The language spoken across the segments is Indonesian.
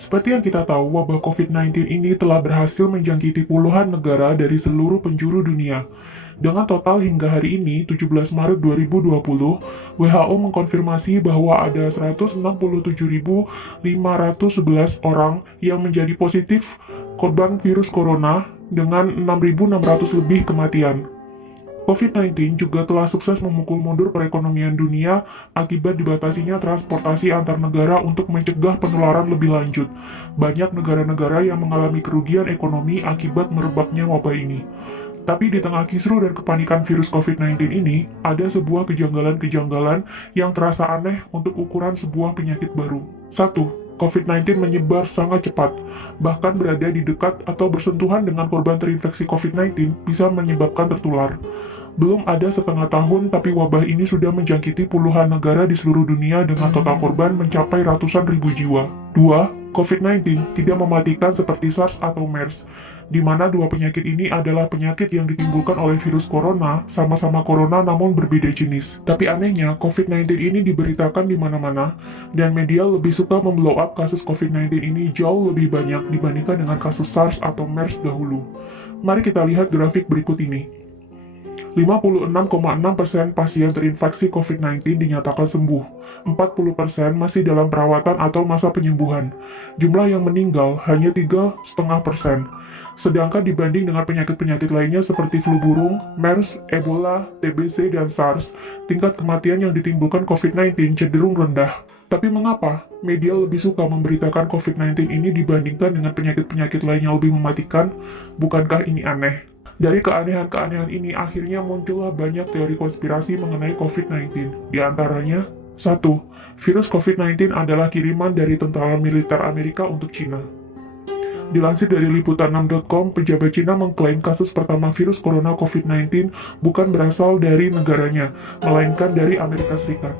Seperti yang kita tahu, wabah COVID-19 ini telah berhasil menjangkiti puluhan negara dari seluruh penjuru dunia. Dengan total hingga hari ini, 17 Maret 2020, WHO mengkonfirmasi bahwa ada 167.511 orang yang menjadi positif korban virus corona dengan 6.600 lebih kematian. COVID-19 juga telah sukses memukul mundur perekonomian dunia akibat dibatasinya transportasi antar negara untuk mencegah penularan lebih lanjut. Banyak negara-negara yang mengalami kerugian ekonomi akibat merebaknya wabah ini. Tapi di tengah kisru dan kepanikan virus COVID-19 ini, ada sebuah kejanggalan-kejanggalan yang terasa aneh untuk ukuran sebuah penyakit baru. 1. COVID-19 menyebar sangat cepat, bahkan berada di dekat atau bersentuhan dengan korban terinfeksi COVID-19 bisa menyebabkan tertular. Belum ada setengah tahun, tapi wabah ini sudah menjangkiti puluhan negara di seluruh dunia dengan total korban mencapai ratusan ribu jiwa. 2. COVID-19 tidak mematikan seperti SARS atau MERS, di mana dua penyakit ini adalah penyakit yang ditimbulkan oleh virus corona, sama-sama corona namun berbeda jenis. Tapi anehnya, COVID-19 ini diberitakan di mana-mana, dan media lebih suka memblow up kasus COVID-19 ini jauh lebih banyak dibandingkan dengan kasus SARS atau MERS dahulu. Mari kita lihat grafik berikut ini. 56,6% pasien terinfeksi COVID-19 dinyatakan sembuh, 40% masih dalam perawatan atau masa penyembuhan. Jumlah yang meninggal hanya 3,5%. Sedangkan dibanding dengan penyakit-penyakit lainnya seperti flu burung, MERS, Ebola, TBC, dan SARS, tingkat kematian yang ditimbulkan COVID-19 cenderung rendah. Tapi mengapa media lebih suka memberitakan COVID-19 ini dibandingkan dengan penyakit-penyakit lain yang lebih mematikan? Bukankah ini aneh? Dari keanehan-keanehan ini akhirnya muncullah banyak teori konspirasi mengenai COVID-19. Di antaranya, 1. Virus COVID-19 adalah kiriman dari tentara militer Amerika untuk Cina. Dilansir dari liputan6.com, pejabat Cina mengklaim kasus pertama virus corona COVID-19 bukan berasal dari negaranya, melainkan dari Amerika Serikat.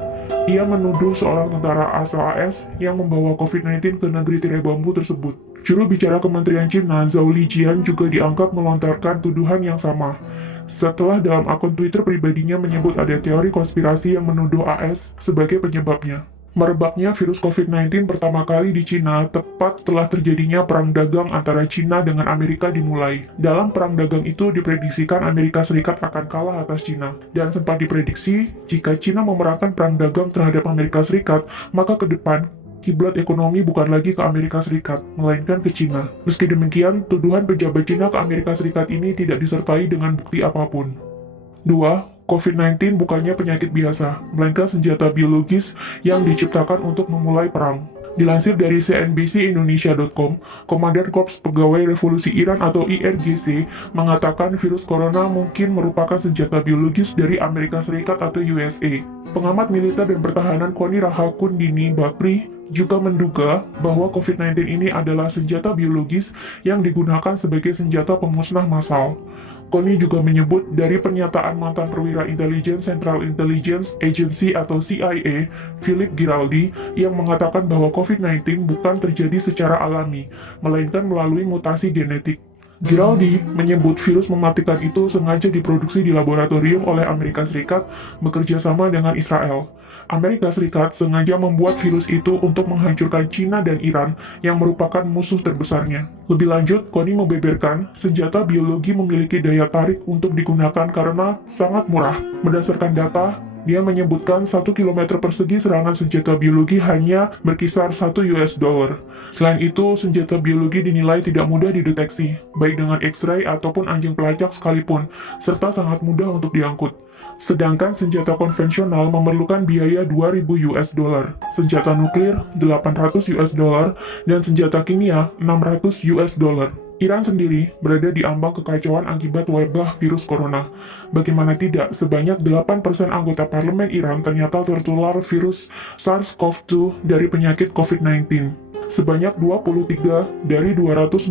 Ia menuduh seorang tentara asal AS yang membawa COVID-19 ke negeri tirai bambu tersebut. Juru bicara Kementerian Cina, Zhao Lijian, juga dianggap melontarkan tuduhan yang sama. Setelah dalam akun Twitter pribadinya menyebut ada teori konspirasi yang menuduh AS sebagai penyebabnya. Merebaknya virus COVID-19 pertama kali di Cina tepat setelah terjadinya perang dagang antara Cina dengan Amerika dimulai. Dalam perang dagang itu diprediksikan Amerika Serikat akan kalah atas Cina, dan sempat diprediksi jika Cina memerankan perang dagang terhadap Amerika Serikat, maka ke depan kiblat ekonomi bukan lagi ke Amerika Serikat, melainkan ke Cina. Meski demikian, tuduhan pejabat Cina ke Amerika Serikat ini tidak disertai dengan bukti apapun. 2. COVID-19 bukannya penyakit biasa, melainkan senjata biologis yang diciptakan untuk memulai perang. Dilansir dari cnbcindonesia.com, Komandan Korps Pegawai Revolusi Iran atau IRGC mengatakan virus corona mungkin merupakan senjata biologis dari Amerika Serikat atau USA. Pengamat militer dan pertahanan Koni Rahakundini Bakri juga menduga bahwa COVID-19 ini adalah senjata biologis yang digunakan sebagai senjata pemusnah massal. Koni juga menyebut dari pernyataan mantan perwira intelijen Central Intelligence Agency atau CIA, Philip Giraldi, yang mengatakan bahwa COVID-19 bukan terjadi secara alami, melainkan melalui mutasi genetik. Giraldi menyebut virus mematikan itu sengaja diproduksi di laboratorium oleh Amerika Serikat bekerja sama dengan Israel. Amerika Serikat sengaja membuat virus itu untuk menghancurkan Cina dan Iran yang merupakan musuh terbesarnya. Lebih lanjut, Koni membeberkan senjata biologi memiliki daya tarik untuk digunakan karena sangat murah. Berdasarkan data, dia menyebutkan 1 km persegi serangan senjata biologi hanya berkisar $1. Selain itu, senjata biologi dinilai tidak mudah dideteksi, baik dengan X-ray ataupun anjing pelacak sekalipun, serta sangat mudah untuk diangkut. Sedangkan senjata konvensional memerlukan biaya $2.000, senjata nuklir $800, dan senjata kimia $600. Iran sendiri berada di ambang kekacauan akibat wabah virus corona. Bagaimana tidak, sebanyak 8% anggota parlemen Iran ternyata tertular virus SARS-CoV-2 dari penyakit COVID-19. Sebanyak 23 dari 290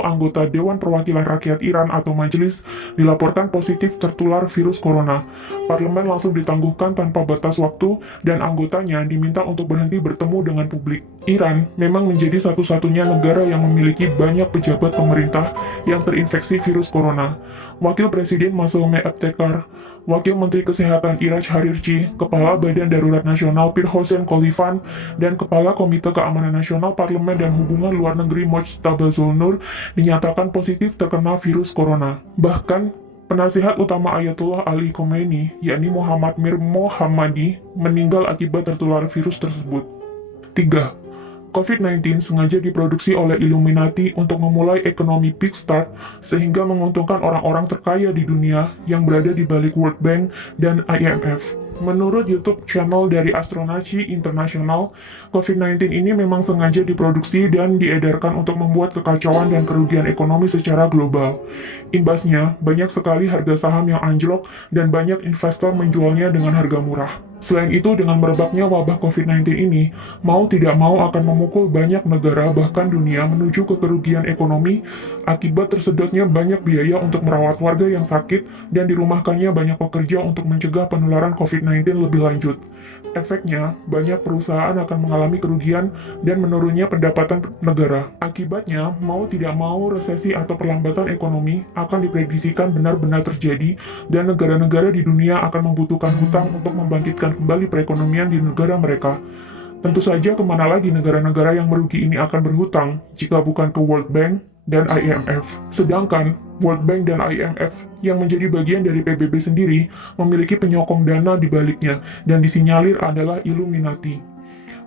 anggota Dewan Perwakilan Rakyat Iran atau majelis dilaporkan positif tertular virus corona. Parlemen langsung ditangguhkan tanpa batas waktu dan anggotanya diminta untuk berhenti bertemu dengan publik. Iran memang menjadi satu-satunya negara yang memiliki banyak pejabat pemerintah yang terinfeksi virus corona. Wakil Presiden Masoume Ebtekar, Wakil Menteri Kesehatan Iraj Harirchi, Kepala Badan Darurat Nasional Pir Hossein Khalifan, dan Kepala Komite Keamanan Nasional Parlemen dan Hubungan Luar Negeri Mojtaba Zulnur dinyatakan positif terkena virus corona. Bahkan, penasihat utama Ayatollah Ali Khomeini, yakni Muhammad Mir Mohammadi, meninggal akibat tertular virus tersebut. 3. COVID-19 sengaja diproduksi oleh Illuminati untuk memulai ekonomi Big Start sehingga menguntungkan orang-orang terkaya di dunia yang berada di balik World Bank dan IMF. Menurut YouTube channel dari Astronaci International, COVID-19 ini memang sengaja diproduksi dan diedarkan untuk membuat kekacauan dan kerugian ekonomi secara global. Imbasnya, banyak sekali harga saham yang anjlok dan banyak investor menjualnya dengan harga murah. Selain itu, dengan merebaknya wabah COVID-19 ini, mau tidak mau akan memukul banyak negara bahkan dunia menuju ke kerugian ekonomi akibat tersedotnya banyak biaya untuk merawat warga yang sakit dan dirumahkannya banyak pekerja untuk mencegah penularan COVID-19 lebih lanjut. Efeknya, banyak perusahaan akan mengalami kerugian dan menurunnya pendapatan negara. Akibatnya, mau tidak mau resesi atau perlambatan ekonomi akan diprediksikan benar-benar terjadi dan negara-negara di dunia akan membutuhkan hutang untuk membangkitkan kembali perekonomian di negara mereka. Tentu saja kemana lagi negara-negara yang merugi ini akan berhutang jika bukan ke World Bank dan IMF. Sedangkan World Bank dan IMF yang menjadi bagian dari PBB sendiri memiliki penyokong dana di baliknya dan disinyalir adalah Illuminati.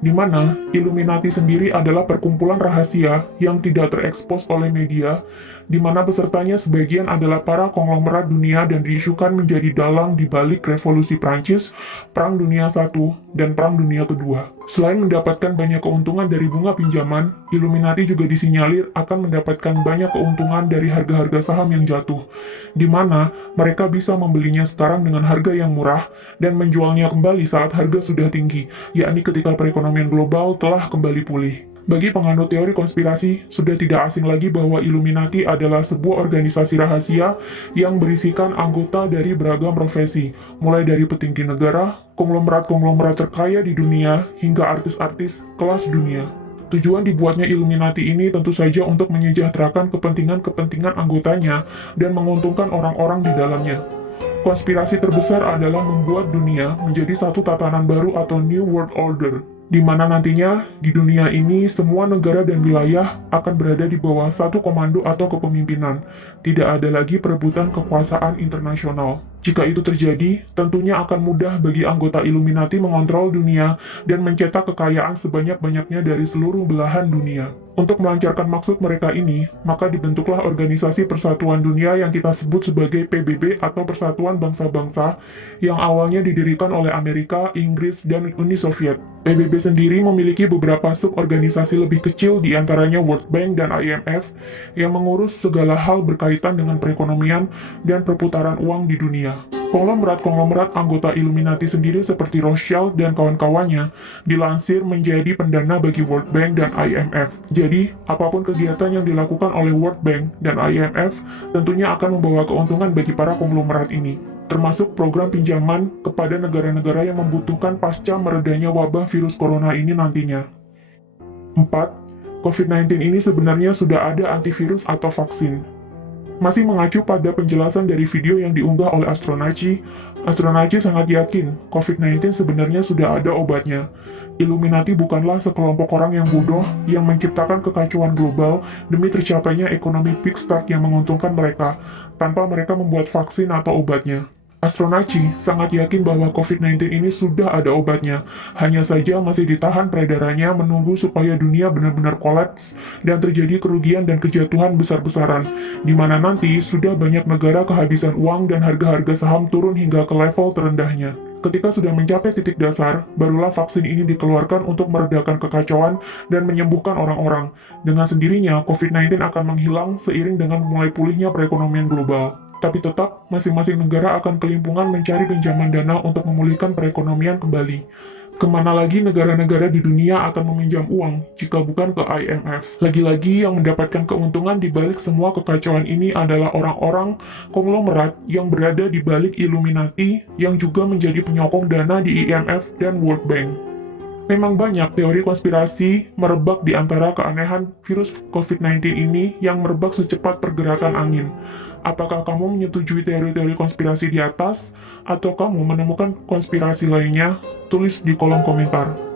Di mana Illuminati sendiri adalah perkumpulan rahasia yang tidak terekspos oleh media, di mana pesertanya sebagian adalah para konglomerat dunia dan diisukan menjadi dalang di balik revolusi Prancis, Perang Dunia I, dan Perang Dunia II. Selain mendapatkan banyak keuntungan dari bunga pinjaman, Illuminati juga disinyalir akan mendapatkan banyak keuntungan dari harga-harga saham yang jatuh, di mana mereka bisa membelinya sekarang dengan harga yang murah dan menjualnya kembali saat harga sudah tinggi, yakni ketika perekonomian global telah kembali pulih. Bagi penganut teori konspirasi, sudah tidak asing lagi bahwa Illuminati adalah sebuah organisasi rahasia yang berisikan anggota dari beragam profesi, mulai dari petinggi negara, konglomerat-konglomerat terkaya di dunia, hingga artis-artis kelas dunia. Tujuan dibuatnya Illuminati ini tentu saja untuk menyejahterakan kepentingan-kepentingan anggotanya dan menguntungkan orang-orang di dalamnya. Konspirasi terbesar adalah membuat dunia menjadi satu tatanan baru atau New World Order, di mana nantinya di dunia ini semua negara dan wilayah akan berada di bawah satu komando atau kepemimpinan. Tidak ada lagi perebutan kekuasaan internasional. Jika itu terjadi, tentunya akan mudah bagi anggota Illuminati mengontrol dunia dan mencetak kekayaan sebanyak-banyaknya dari seluruh belahan dunia. Untuk melancarkan maksud mereka ini, maka dibentuklah Organisasi Persatuan Dunia yang kita sebut sebagai PBB atau Persatuan Bangsa-Bangsa yang awalnya didirikan oleh Amerika, Inggris, dan Uni Soviet. PBB sendiri memiliki beberapa suborganisasi lebih kecil di antaranya World Bank dan IMF yang mengurus segala hal berkaitan dengan perekonomian dan perputaran uang di dunia. Konglomerat-konglomerat anggota Illuminati sendiri seperti Rothschild dan kawan-kawannya dilansir menjadi pendana bagi World Bank dan IMF. Jadi, apapun kegiatan yang dilakukan oleh World Bank dan IMF tentunya akan membawa keuntungan bagi para konglomerat ini, termasuk program pinjaman kepada negara-negara yang membutuhkan pasca meredanya wabah virus corona ini nantinya. 4. COVID-19 ini sebenarnya sudah ada antivirus atau vaksin. Masih mengacu pada penjelasan dari video yang diunggah oleh Astronaci sangat yakin COVID-19 sebenarnya sudah ada obatnya. Illuminati bukanlah sekelompok orang yang bodoh yang menciptakan kekacauan global demi tercapainya ekonomi Big Start yang menguntungkan mereka, tanpa mereka membuat vaksin atau obatnya. Astronaci sangat yakin bahwa COVID-19 ini sudah ada obatnya, hanya saja masih ditahan peredarannya menunggu supaya dunia benar-benar kolaps dan terjadi kerugian dan kejatuhan besar-besaran, di mana nanti sudah banyak negara kehabisan uang dan harga-harga saham turun hingga ke level terendahnya. Ketika sudah mencapai titik dasar, barulah vaksin ini dikeluarkan untuk meredakan kekacauan dan menyembuhkan orang-orang. Dengan sendirinya, COVID-19 akan menghilang seiring dengan mulai pulihnya perekonomian global. Tapi tetap, masing-masing negara akan kelimpungan mencari pinjaman dana untuk memulihkan perekonomian kembali. Kemana lagi negara-negara di dunia akan meminjam uang jika bukan ke IMF? Lagi-lagi yang mendapatkan keuntungan di balik semua kekacauan ini adalah orang-orang konglomerat yang berada di balik Illuminati yang juga menjadi penyokong dana di IMF dan World Bank. Memang banyak teori konspirasi merebak di antara keanehan virus COVID-19 ini yang merebak secepat pergerakan angin. Apakah kamu menyetujui teori-teori konspirasi di atas, atau kamu menemukan konspirasi lainnya? Tulis di kolom komentar.